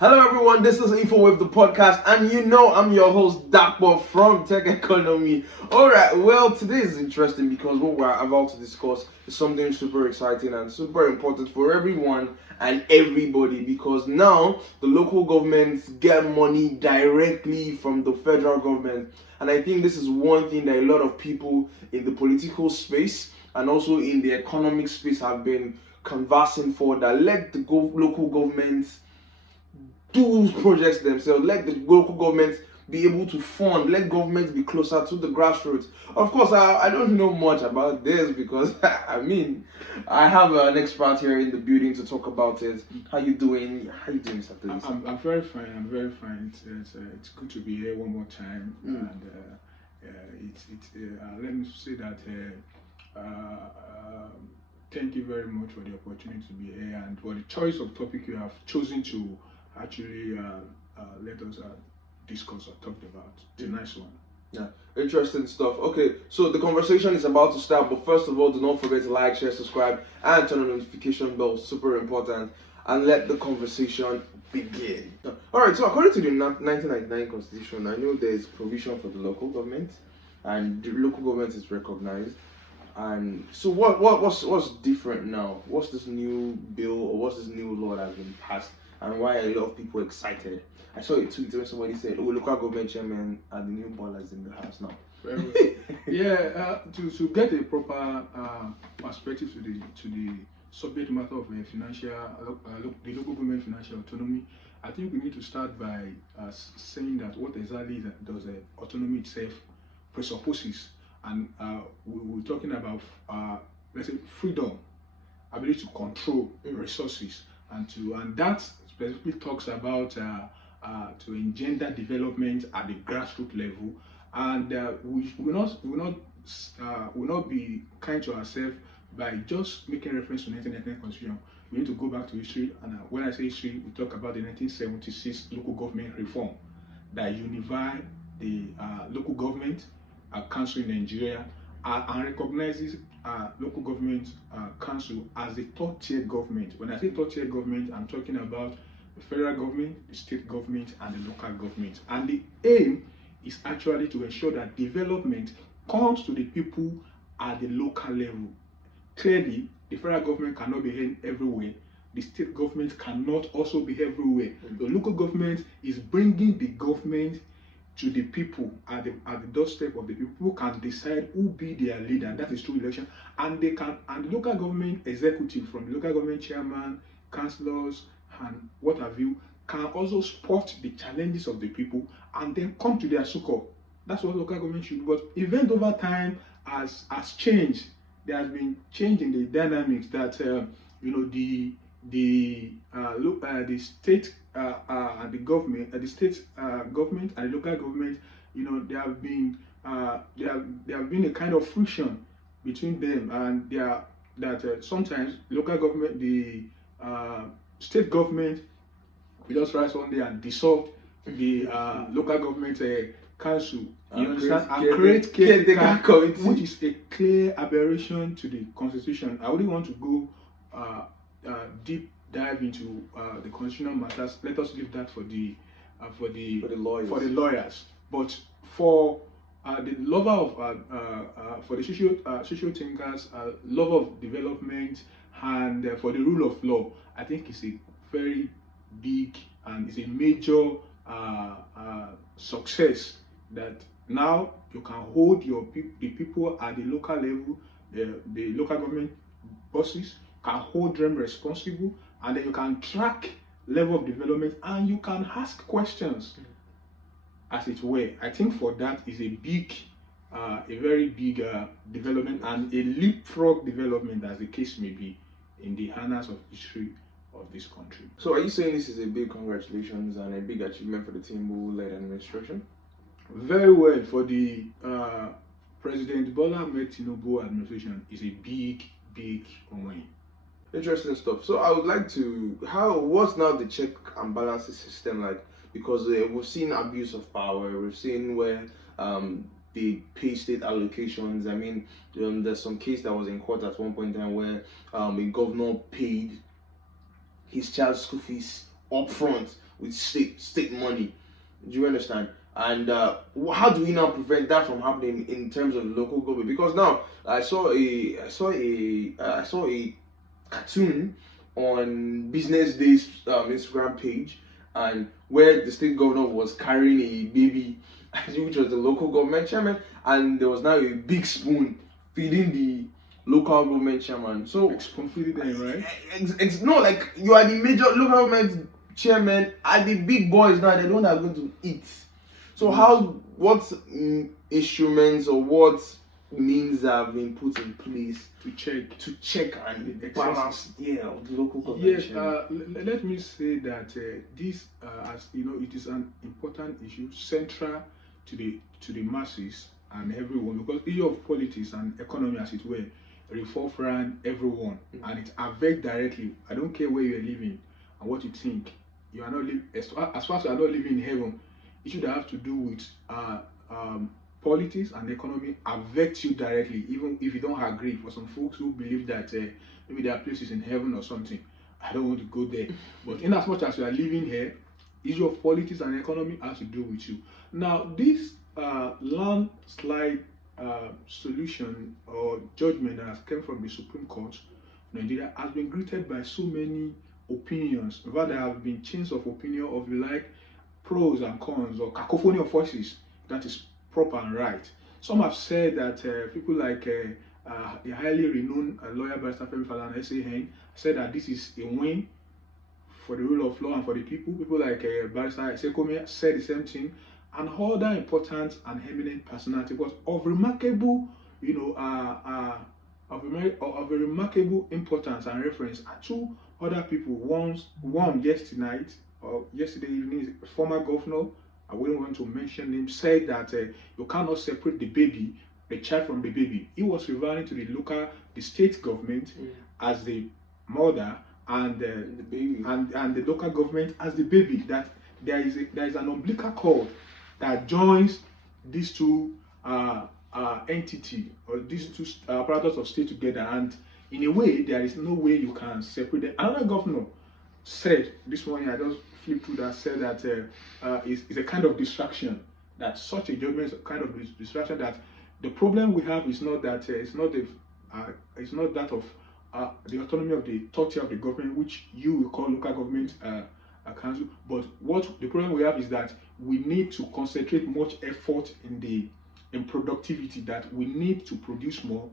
Hello everyone, this is Info with the podcast, and you know I'm your host Dakbo from Tech Economy. Alright, well today is interesting because what we're about to discuss is something super exciting and super important for everyone and everybody, because now the local governments get money directly from the federal government. And I think this is one thing that a lot of people in the political space and also in the economic space have been conversing for, that let the local governments do projects themselves. Let the local governments be able to fund. Let governments be closer to the grassroots. Of course, I don't know much about this because I have an expert here in the building to talk about it. How you doing? How you doing, Mr. Tulisa? I'm very fine. I'm very fine. It's good to be here one more time. And let me say that thank you very much for the opportunity to be here and for the choice of topic you have chosen to actually let us discuss or talk about. It's a nice one. Yeah, interesting stuff. Okay, so the conversation is about to start, but first of all, do not forget to like, share, subscribe, and turn on the notification bell. Super important. And let the conversation begin. Alright, so according to the 1999 Constitution, I know there's provision for the local government, and the local government is recognized. And so, what's different now? What's this new bill or what's this new law that has been passed, and why are a lot of people excited? I saw a tweet where somebody said, "Oh, local government chairman are the new ballers in the house now." Very well. Yeah, to get a proper perspective to the subject matter of the local government financial autonomy, I think we need to start by saying that what exactly does the autonomy itself presupposes, and we're talking about let's say freedom, ability to control resources, and that specifically talks about to engender development at the grassroots level, and we will not be kind to ourselves by just making reference to 1999 Constitution. We need to go back to history, and when I say history, we talk about the 1976 local government reform that unified the local government council in Nigeria and recognizes local government council as the third tier government. When I say third tier government, I'm talking about the federal government, the state government, and the local government. And the aim is actually to ensure that development comes to the people at the local level. Clearly, the federal government cannot be held everywhere. The state government cannot also be everywhere. The local government is bringing the government to the people at the doorstep of the people who can decide who be their leader. That is through election, and the local government executive, from the local government chairman, councillors, and what have you, can also spot the challenges of the people and then come to their succor. That's what local government should do. But event over time has changed. There has been change in the dynamics that the state and the government, the state government and the local government, there have been a kind of friction between them, and sometimes local government, the state government will just rise one day and dissolve the local government council, you understand, and create caretaker committee, which is a clear aberration to the constitution. I wouldn't want to go deep dive into the constitutional matters. Let us leave that for the lawyers. But for the lover of for the social thinkers, lover of development, and for the rule of law, I think it's a very big and it's a major success that now you can hold the people at the local level, the local government bosses can hold them responsible, and then you can track level of development and you can ask questions, as it were. I think for that is a very big development, and a leapfrog development, as the case may be, in the annals of history of this country. So, are you saying this is a big congratulations and a big achievement for the Tinubu-led administration? Very well. For the President Bola Ahmed Tinubu administration, is a big win. Interesting stuff. So I would like to, what's now the check and balances system like? Because we've seen abuse of power, we've seen where they pay state allocations. I mean, there's some case that was in court at one point in time where a governor paid his child's school fees up front, with state money. Do you understand? And how do we now prevent that from happening in terms of local government? Because now I saw a cartoon on Business Day's Instagram page, and where the state governor was carrying a baby, which was the local government chairman, and there was now a big spoon feeding the local government chairman. So Like spoon feeding them, right? it's not like you are the major local government chairman, and the big boys now they don't are going to eat. So what instruments or what means have been put in place To check. and The balance of the local government Yes, chairman? let me say that this, as you know, it is an important issue, central to the masses and everyone, because the issue of politics and economy, as it were, forefront everyone, and it affects directly. I don't care where you are living and what you think. You are not as far as you are not living in heaven. Issue that have to do with politics and economy affect you directly, even if you don't agree. For some folks who believe that maybe there are places in heaven or something, I don't want to go there. But in as much as you are living here, issue of politics and economy has to do with you. Now, this landslide solution or judgment that has come from the Supreme Court of Nigeria has been greeted by so many opinions. In fact, there have been chains of opinion of like pros and cons or cacophony of voices that is proper and right. Some have said that people like the highly renowned lawyer Barrister Femi Falana S.A.N. said that this is a win for the rule of law and for the people. People like Barrister Esekome said the same thing, and other important and eminent personality was of remarkable, of a remarkable importance and reference. And two other people, one yesterday evening, former governor, I wouldn't want to mention him, said that you cannot separate the child from the baby. He was referring to the state government as the mother and the baby, and the local government as the baby. That there is an umbilical cord that joins these two entity or these two apparatus of state together, and in a way there is no way you can separate them. Another governor said this morning, I just flipped through that, said that it's a kind of distraction, that such a judgment is a kind of distraction, that the problem we have is not that it's not that of the autonomy of the third tier of the government, which you will call local government council, but what the problem we have is that we need to concentrate much effort in productivity, that we need to produce more,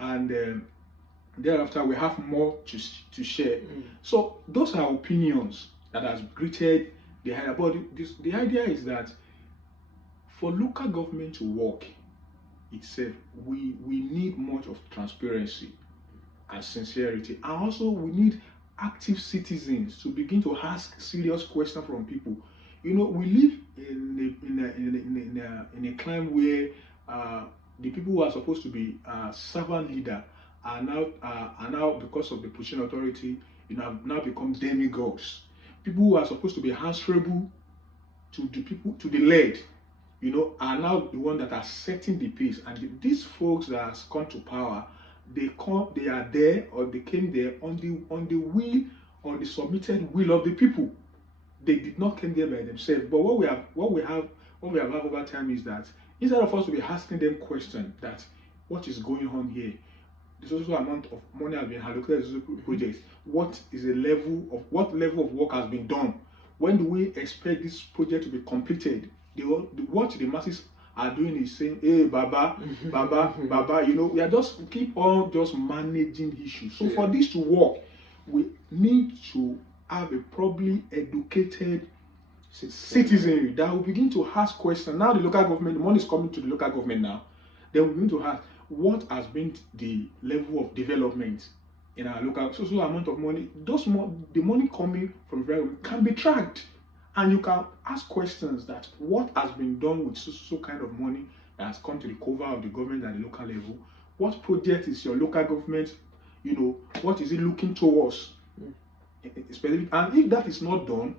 and thereafter we have more to share. So those are opinions that has greeted the idea. But the idea is that for local government to work itself, we need much of transparency and sincerity, and also we need active citizens to begin to ask serious questions from people. You know, we live in a climate where the people who are supposed to be servant leader are now because of the position authority, have now become demigods. People who are supposed to be answerable to the people, to the led, are now the ones that are setting the pace. And these folks that has come to power, they are there, or they came there on the submitted will of the people. They did not come there by themselves. But what we have over time is that instead of us to be asking them questions, that what is going on here, the social amount of money has been allocated to projects, what level of work has been done, when do we expect this project to be completed? What the masses are doing is saying, hey, Baba, Baba, Baba, we are just keep on just managing issues. So for this to work, we need to have a properly educated citizenry that will begin to ask questions. Now the local government, the money is coming to the local government now. They will begin to ask, what has been the level of development in our local, so amount of money, the money coming from the government can be tracked. And you can ask questions that what has been done with so kind of money that has come to the cover of the government at the local level. What project is your local government, what is it looking towards? And if that is not done,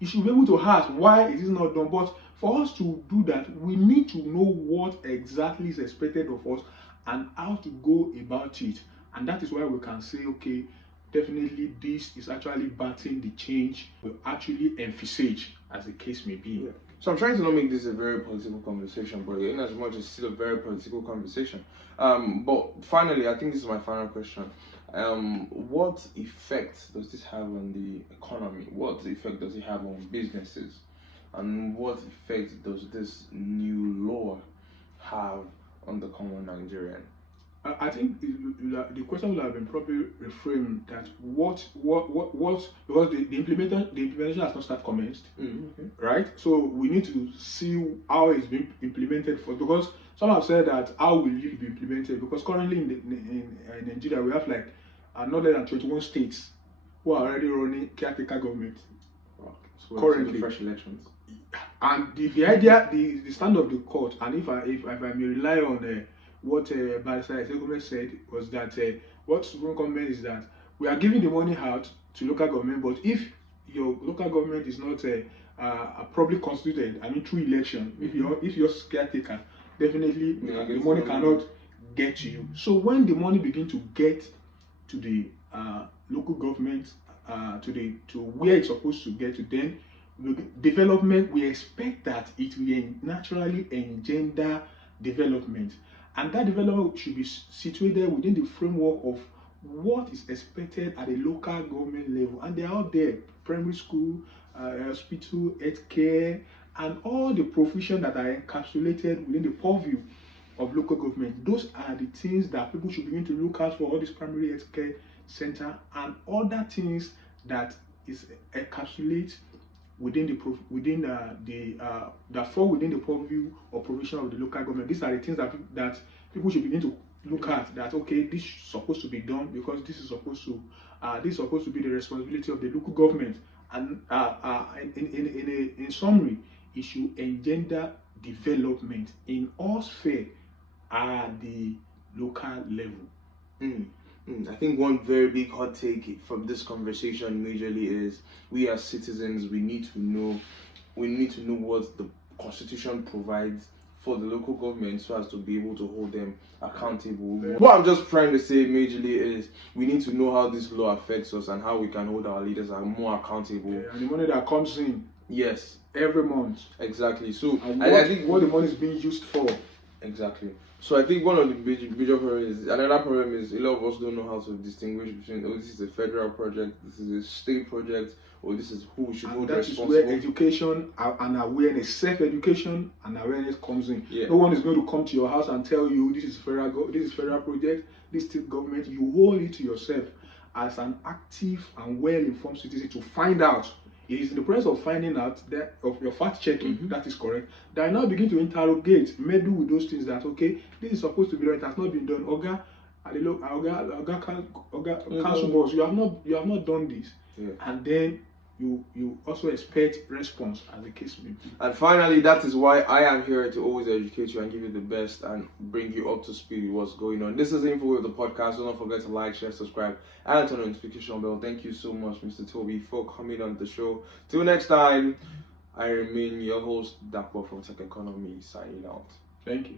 you should be able to ask why it is not done. But for us to do that, we need to know what exactly is expected of us and how to go about it. And that is why we can say, okay, definitely this is actually batting the change will actually envisage, as the case may be. Yeah. So I'm trying to not make this a very political conversation, but in as much as it's still a very political conversation. But finally, I think this is my final question. What effect does this have on the economy? What effect does it have on businesses? And what effect does this new law have on the common Nigerian? I think the question will have been probably reframed that what because the implementation has not started commenced, Okay. right? So we need to see how it's being implemented for, because some have said that how will it be implemented, because currently in Nigeria we have like not less than 21 states who are already running caretaker government. Wow. So Currently, fresh elections. And the idea, the stand of the court, and if I may rely on what Barrister Gomez said, was that what Supreme Court meant is that we are giving the money out to local government, but if your local government is not properly constituted, I mean through election, if you're caretaker, definitely the money cannot get to you. So when the money begins to get to the local government, to where it's supposed to get to, then development, we expect that it will naturally engender development, and that development should be situated within the framework of what is expected at a local government level. And they are out there: primary school, hospital, healthcare, and all the provisions that are encapsulated within the purview of local government. Those are the things that people should begin to look out for: all this primary healthcare center and other things that is encapsulate within that fall within the purview or provision of the local government. These are the things that people should begin to look at, that okay, this is supposed to be done because this is supposed to be the responsibility of the local government. And in summary, it should engender development in all sphere at the local level. I think one very big hot take from this conversation majorly is we as citizens, we need to know what the Constitution provides for the local government so as to be able to hold them accountable. What I'm just trying to say majorly is we need to know how this law affects us and how we can hold our leaders more accountable. Yeah, and the money that comes in, yes, every month. Exactly. So I think what the money is being used for. Exactly. So I think one of the major problems is, another problem is, a lot of us don't know how to distinguish between, oh, this is a federal project, this is a state project, or this is who should hold responsible. That is where education and awareness, self-education and awareness comes in. Yeah. No one is going to come to your house and tell you this is federal project, this state government. You hold it to yourself as an active and well-informed citizen to find out. It is in the process of finding out that of your fact checking, that is correct, that I now begin to interrogate, meddle with those things that okay, this is supposed to be right, it has not been done. Oga, council boss, you have not done this. Yeah. And then you also expect response, as the case may be. And finally, that is why I am here to always educate you and give you the best and bring you up to speed with what's going on. This is Info with the podcast. Don't forget to like, share, subscribe, and turn on the notification bell. Thank you so much, Mr. Toby, for coming on the show. Till next time, I remain your host, Dakwa from Tech Economy, signing out. Thank you.